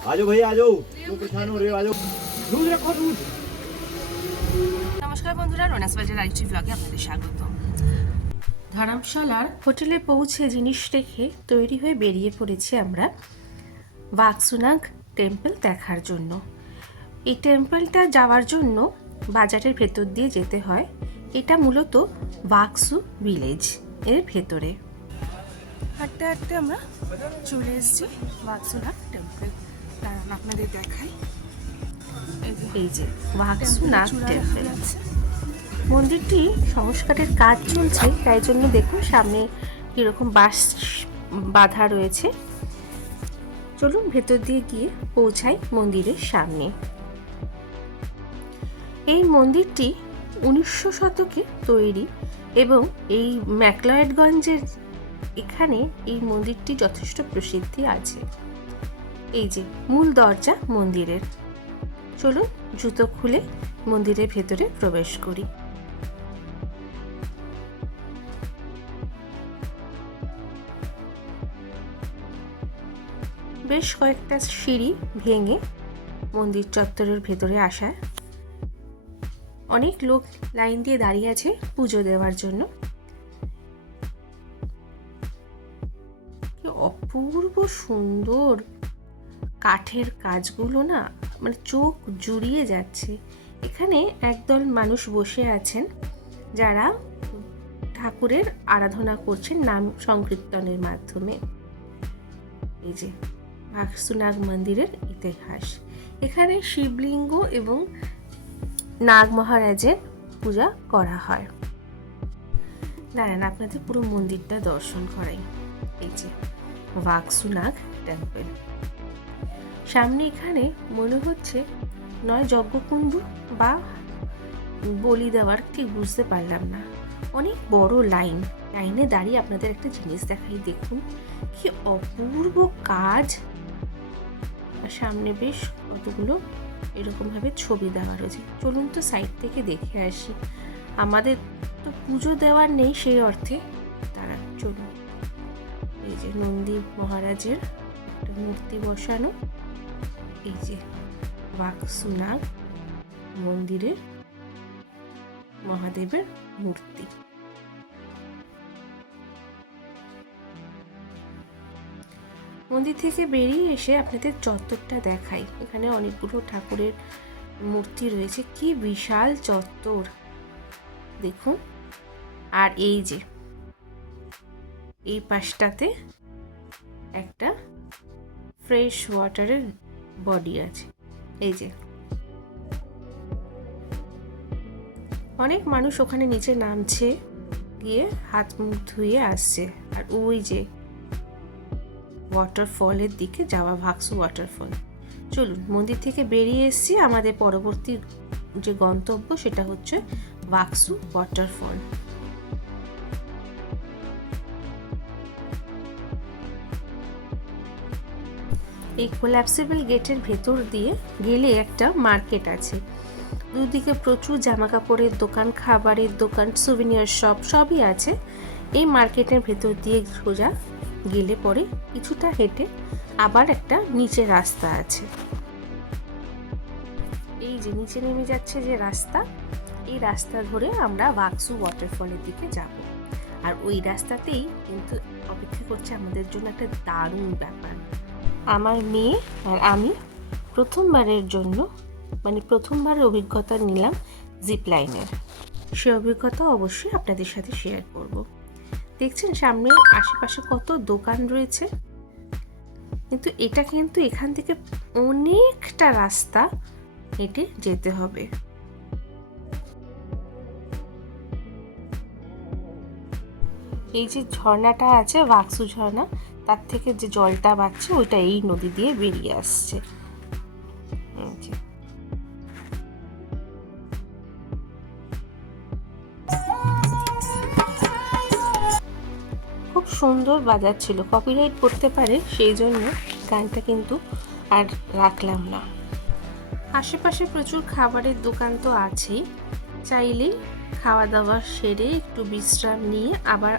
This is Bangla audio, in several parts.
आ जाओ भैया आ जाओ, क्यों परेशान हो रहे हो, आ जाओ। दूध रखो दूध। নমস্কার বন্ধুরা, রোনাস বাজার আইটি ব্লগে আপনাদের স্বাগত। ধর্মশালার হোটেলে পৌঁছে জিনিস রেখে তৈরি হয়ে বেরিয়ে পড়েছি আমরা বাকসুনাগ টেম্পল দেখার জন্য। এই টেম্পলটা যাওয়ার জন্য বাজারের ভেতর দিয়ে যেতে হয়। এটা মূলত বাকসু ভিলেজ এর ভেতরে। হাঁটতে হাঁটতে আমরা চলে এসেছি বাকসুনাগ টেম্পল। দাঁড়ান আপনাদের দেখাই। এই যে বাকসুনাগ টেম্পল। মন্দিরটি সংস্কারের কাজ চলছে, তাই জন্য দেখুন সামনে কীরকম বাঁশ বাঁধা রয়েছে। চলুন ভেতর দিয়ে গিয়ে পৌঁছাই মন্দিরের সামনে। এই মন্দিরটি 1900 শতকে তৈরি এবং এই ম্যাকলয়েডগঞ্জের এখানে এই মন্দিরটি যথেষ্ট প্রসিদ্ধি আছে। এই যে মূল দরজা মন্দিরের। চলুন জুতো খুলে মন্দিরের ভেতরে প্রবেশ করি। বেশ কয়েকটা সিঁড়ি ভেঙে মন্দির চত্বরের ভেতরে আসায় অনেক লোক লাইন দিয়ে দাঁড়িয়ে আছে পুজো দেওয়ার জন্য। অপূর্ব সুন্দর কাঠের কাজগুলো না, মানে চোখ জুড়িয়ে যাচ্ছে। এখানে একদল মানুষ বসে আছেন যারা ঠাকুরের আরাধনা করছেন নাম সংকীর্তনের মাধ্যমে। এই যে বাকসুনাগ মন্দিরের ইতিহাস। এখানে শিবলিঙ্গ এবং নাগ মহারাজের পূজা করা হয়। দাঁড়ান আপনাদের পুরো মন্দিরটা দর্শন করাই। এই যে বাকসুনাগ টেম্পল। সামনে এখানে মনে হচ্ছে নয় যজ্ঞকুণ্ড বা বলি দেওয়ার, ঠিক বুঝতে পারলাম না। অনেক বড় লাইনে দাঁড়িয়ে আপনাদের একটা জিনিস দেখাই। দেখুন কি অপূর্ব কাজ। সামনে বেশ কতগুলো এরকমভাবে ছবি দেওয়া রয়েছে। চলুন তো সাইড থেকে দেখে আসি। আমাদের তো পুজো দেওয়ার নেই সেই অর্থে, তারা চলুন। এই যে নন্দী মহারাজের একটা মূর্তি বসানো। এই যে বাকসুনাগ মন্দিরের মহাদেবের মূর্তি। মন্দির থেকে বেরিয়ে এসে আপনাদের চত্বরটা দেখাই। এখানে অনেকগুলো ঠাকুরের মূর্তি রয়েছে। কি বিশাল চত্বর দেখুন। আর এই যে এই পাশটাতে একটা ফ্রেশ ওয়াটারের বডি আছে। এই যে অনেক মানুষ ওখানে নিচে নামছে, গিয়ে হাত মুখ ধুয়ে আসছে। আর ওই যে ওয়াটারফলের দিকে যাওয়া, ভাকসু ওয়াটারফল। চলুন মন্দির থেকে বেরিয়ে এসেছি। আমাদের পরবর্তী যে গন্তব্য সেটা হচ্ছে ভাকসু ওয়াটারফল। এই কোল্যাপসিবল গেটের ভেতর দিয়ে গেলে একটা মার্কেট আছে। দুদিকে প্রচুর জামা কাপড়ের দোকান, খাবারের দোকান, সুভিনিয়ার শপ সবই আছে। এই মার্কেটের ভেতর দিয়ে সোজা গেলে পরে কিছুটা হেঁটে আবার একটা নিচে রাস্তা আছে। এই যে নিচে নেমে যাচ্ছে যে রাস্তা, এই রাস্তা ধরে আমরা ভাকসু ওয়াটারফলের দিকে যাব। আর ওই রাস্তাতেই কিন্তু অপেক্ষা করছে আমাদের জন্য একটা দারুণ ব্যাপার। আমার মেয়ে আর আমি প্রথমবারের অভিজ্ঞতা নিলাম জিপ লাইনের। সে অভিজ্ঞতা অবশ্যই আপনাদের সাথে শেয়ার করব। দেখছেন সামনে আশেপাশে কত দোকান রয়েছে, কিন্তু এটা কিন্তু এখান থেকে অনেকটা রাস্তা হেঁটে যেতে হবে। এই যে ঝর্ণাটা আছে ভাকসু ঝর্ণা, তার থেকে যে জলটা বাড়ছে ওইটা এই নদী দিয়ে বেরিয়ে আসছে। খুব সুন্দর বাজাচ্ছিল, কপিরাইট করতে পারে, সেই জন্য গানটা কিন্তু আর রাখলাম না। আশেপাশে প্রচুর খাবারের দোকান তো আছেই, চাইলেই খাওয়া দাওয়া সেরে একটু বিশ্রাম নিয়ে আবার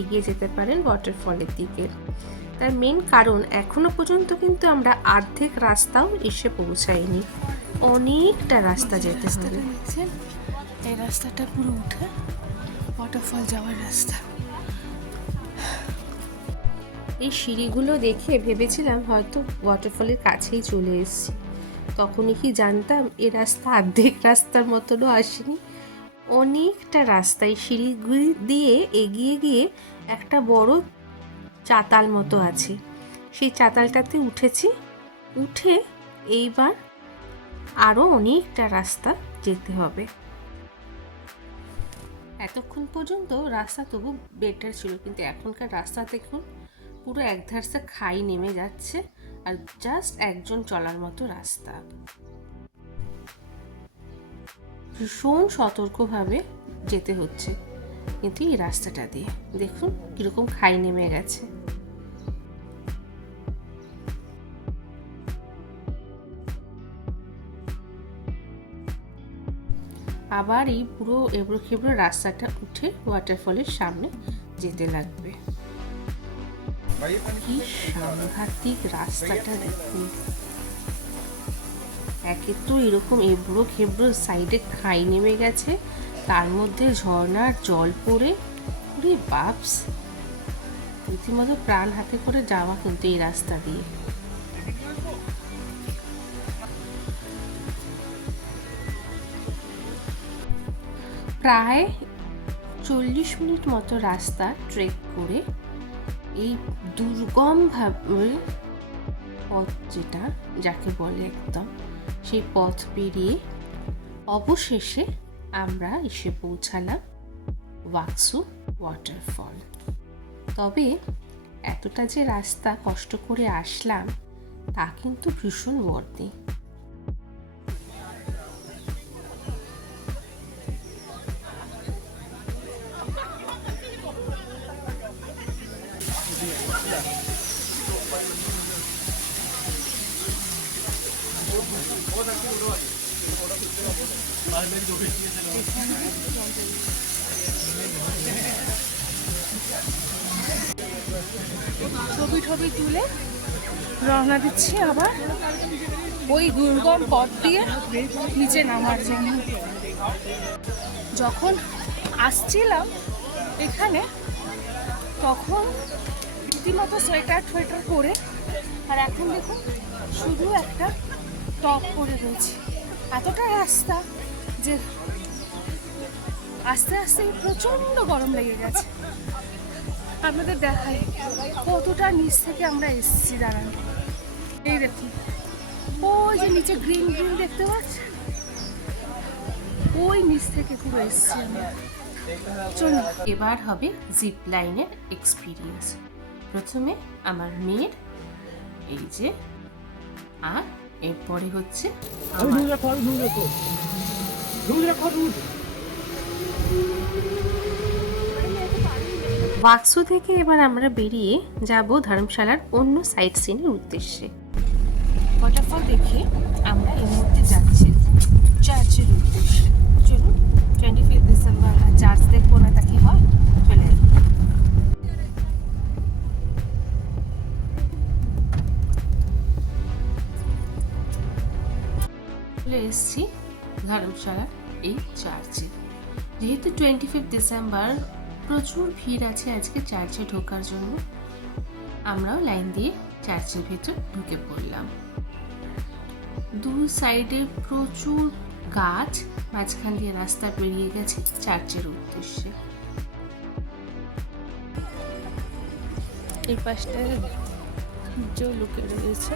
এগিয়ে যেতে পারেন ওয়াটারফলের দিকে। তার মেন কারণ এখনো পর্যন্ত কিন্তু আমরা অর্ধেক রাস্তাও এসে পৌঁছাইনি, অনেকটা রাস্তা যেতে হবে। এই রাস্তাটা পুরো উঠে ওয়াটারফল যাওয়ার রাস্তা। এই সিঁড়িগুলো দেখে ভেবেছিলাম হয়তো ওয়াটারফলের কাছেই চলে এসেছি, তখনই কি জানতাম এ রাস্তা অর্ধেক রাস্তার মতনও আসেনি, অনেকটা রাস্তা। এই সিঁড়িগুলি দিয়ে এগিয়ে গিয়ে একটা বড় চাতাল মতো আছে, সেই চাতালটাতে উঠেছি, উঠে এইবার আরও অনেকটা রাস্তা যেতে হবে। এতক্ষণ পর্যন্ত রাস্তা তবু বেটার ছিল, কিন্তু এখনকার রাস্তা দেখুন পুরো একধারসে খাই নেমে যাচ্ছে, আর জাস্ট একজন চলার মতো রাস্তা। ভীষণ সতর্কভাবে যেতে হচ্ছে কিন্তু এই রাস্তাটা দিয়ে দেখুন কিরকম খাই নেমে গেছে। আবার এই পুরো এবড়ো খেবড়ো রাস্তাটা উঠে ওয়াটারফলের সামনে যেতে লাগবে। কি সাংঘাতিক রাস্তাটা দেখুন, একে তো এরকম এবড়ো খেবড়ো সাইডে খাই নেমে গেছে, তার মধ্যে ঝর্ণার জল পড়ে পুরো বাপস, রীতিমতো প্রাণ হাতে করে যাওয়া কিন্তু এই রাস্তা দিয়ে। প্রায় 40 মিনিট মতো রাস্তা ট্রেক করে এই দুর্গমভাবে পথ যেটা যাকে বলে একদম, সেই পথ পেরিয়ে অবশেষে আমরা এসে পৌঁছালাম ওয়াকসু ওয়াটারফল। তবে এতটা যে রাস্তা কষ্ট করে আসলাম তা কিন্তু ভীষণ বর্দি। ছবি টবি তুলে রওনা দিচ্ছি আবার ওই দুর্গম পথ দিয়ে নিচে নামার জন্য। যখন আসছিলাম এখানে তখন রীতিমতো সোয়েটার টোয়েটার পরে, আর এখন দেখুন শুধু একটা টপ পরে রয়েছে। এতটা রাস্তা যে আস্তে আস্তে প্রচণ্ড গরম লেগে গেছে। আপনাদের দেখাই কতটা নিচ থেকে আমরা এসেছি, দাঁড়ান এই দেখুন ওই যে নিচে গ্রিন গ্রিন দেখতে পাচ্ছেন, ওই নিচ থেকে পুরো এসেছি আমরা। চলুন এবার হবে জিপ লাইনের এক্সপিরিয়েন্স। প্রথমে আমার মেয়ের, এই যে, আর এরপরে হচ্ছে ওয়াকসু থেকে এবার আমরা বেরিয়ে যাব ধর্মশালার অন্য সাইট সিনের উদ্দেশ্যে। ওয়াটারফল দেখে আমরা এই মুহূর্তে যাচ্ছি চার্চের উদ্দেশ্যে। চলুন, 25 ডিসেম্বর চার্চ দেখবো না তা কি হয়, চলে যাবো। চলে এসেছি ধর্মশালার এই চার্চে। যেহেতু 25 ডিসেম্বর প্রচুর ভিড় আছে আজকে চার্চে ঢোকার জন্য, আমরাও লাইন দিয়ে চার্চের ভেতর ঢুকে পড়লাম। দু সাইডে প্রচুর গাছ, মাঝখান দিয়ে রাস্তা বেরিয়ে গেছে চার্চের উদ্দেশ্যে। এই পাশটায় যে লুকে রয়েছে,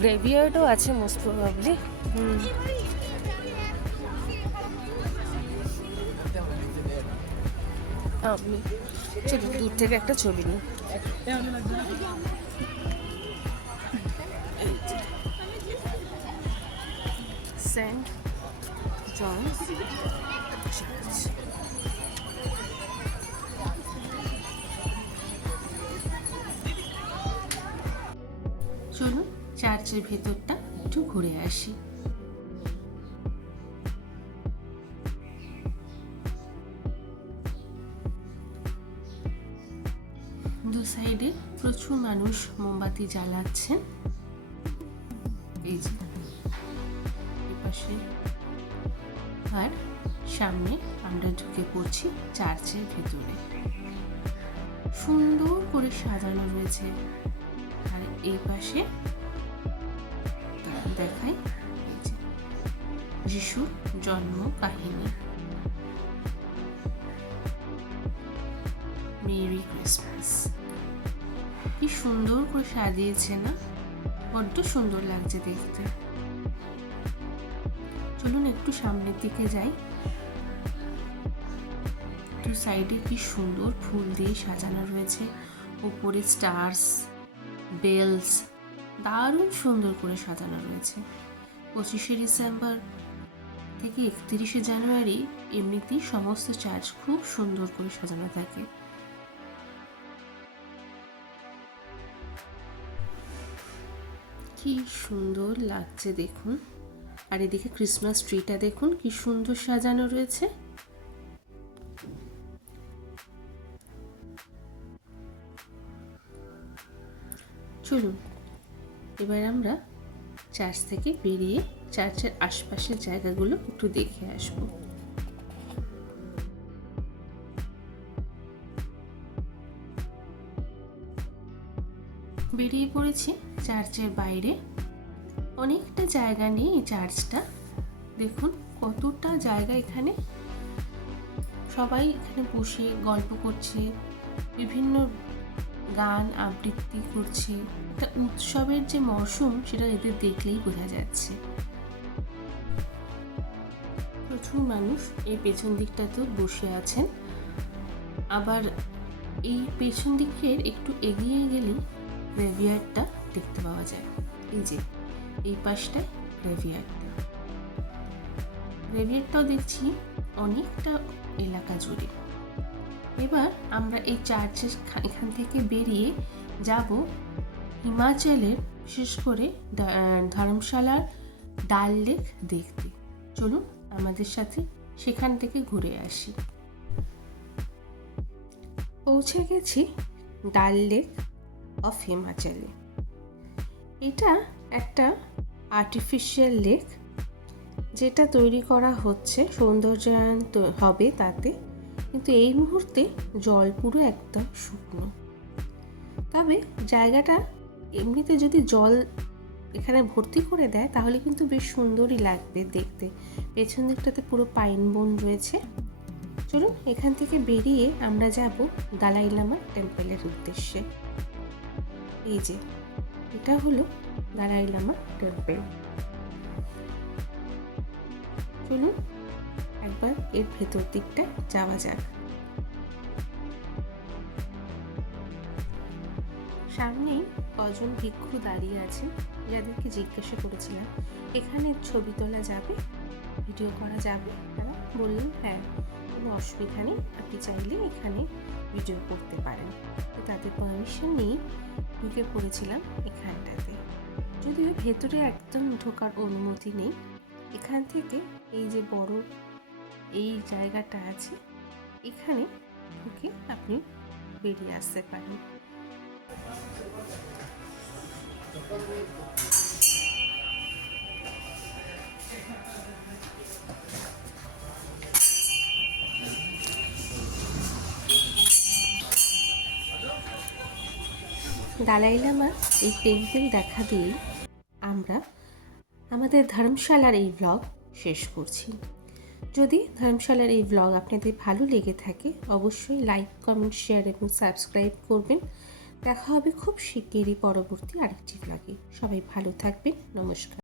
গ্রেভিয়ার্ডও আছে মোস্ট প্রবাবলি। আমি চলো দূর থেকে একটা ছবি নিই। Saint John's Church. চলুন চার্চের ভেতরটা একটু ঘুরে আসি। দু সাইডে প্রচুর মানুষ মোমবাতি জ্বালাচ্ছেন। এই যে এপাশে, আর সামনে আমরা ঢুকে পড়ছি চার্চের ভেতরে। সুন্দর করে সাজানো রয়েছে। আর এই পাশে দেখাই এই যে যিশুর জন্ম কাহিনী। Merry Christmas. কি সুন্দর করে সাজিয়েছে না? বড্ড সুন্দর লাগছে দেখতে। চলুন একটু সামনের দিকে যাই। একটু সাইডে কি সুন্দর ফুল দিয়ে সাজানো রয়েছে। উপরে স্টার্স, বেলস, দারুণ সুন্দর করে সাজানো রয়েছে। 25শে ডিসেম্বর থেকে 31শে জানুয়ারি এমনিতেই সমস্ত চার্চ খুব সুন্দর করে সাজানো থাকে। কি সুন্দর লাগছে দেখুন। আর এদিকে ক্রিসমাস ট্রিটা দেখুন কি সুন্দর সাজানো রয়েছে। চলুন এবার আমরা চার্চ থেকে বেরিয়ে চার্চের আশপাশের জায়গাগুলো একটু দেখে আসবো। বেরিয়ে পড়েছি চার্চের বাইরে। অনেকটা জায়গা নিয়ে এই চার্চটা। দেখুন কতটা জায়গা এখানে। সবাই এখানে বসে গল্প করছে, বিভিন্ন গান আবৃত্তি করছে। একটা উৎসবের যে মরশুম সেটা এদের দেখলেই বোঝা যাচ্ছে। প্রচুর মানুষ এই পেছন দিকটাতেও বসে আছেন। আবার এই পেছন দিকের একটু এগিয়ে গেলেই গ্রেভিয়ার্ডটা দেখতে পাওয়া যায়। এই যে এই পাশটায় গ্রেভিয়ার্ডটাও দেখছি অনেকটা এলাকা জুড়ে। এবার আমরা এই চার্চের এখান থেকে বেরিয়ে যাব হিমাচলের, বিশেষ করে ধর্মশালার ডাল লেক দেখতে। চলুন আমাদের সাথে সেখান থেকে ঘুরে আসি। পৌঁছে গেছি ডাল লেক অফ হিমাচলে। এটা একটা আর্টিফিশিয়াল লেক, যেটা তৈরি করা হচ্ছে, সৌন্দর্যায়ন হবে তাতে। কিন্তু এই মুহূর্তে জল পুরো একদম শুকনো। তবে জায়গাটা এমনিতে যদি জল এখানে ভর্তি করে দেয় তাহলে কিন্তু বেশ সুন্দরই লাগবে দেখতে। পেছন দিকটাতে পুরো পাইন বন রয়েছে। চলুন এখান থেকে বেরিয়ে আমরা যাব দালাই লামা টেম্পলের উদ্দেশ্যে। এই যে এটা হলো দালাই লামা টেম্পল। চলুন একবার এর ভেতর দিকটা যাওয়া যাক। সামনেই কজন ভিক্ষু দাঁড়িয়ে আছে, যাদেরকে জিজ্ঞাসা করেছিলাম এখানে ছবি তোলা যাবে, ভিডিও করা যাবে। তারা বললেন হ্যাঁ, কোনো অসুবিধা নেই, আপনি চাইলে এখানে ভিডিও করতে পারেন। তো তাদের পারমিশন নিয়ে ঢুকে পড়েছিলাম এখানটাতে। যদিও ভেতরে একদম ঢোকার অনুমতি নেই। এখান থেকে এই যে বড় এই জায়গাটা আছে, এখানে ঢুকে আপনি বেরিয়ে আসতে পারেন। দালাই লামার এই টেম্পল দেখা দিয়ে আমরা আমাদের ধর্মশালার এই ব্লগ শেষ করছি। যদি ধর্মশালার এই ব্লগ আপনাদের ভালো লেগে থাকে অবশ্যই লাইক, কমেন্ট, শেয়ার এবং সাবস্ক্রাইব করবেন। দেখা হবে খুব শিগগিরই পরবর্তী আরেকটি ব্লগে। সবাই ভালো থাকবেন। নমস্কার।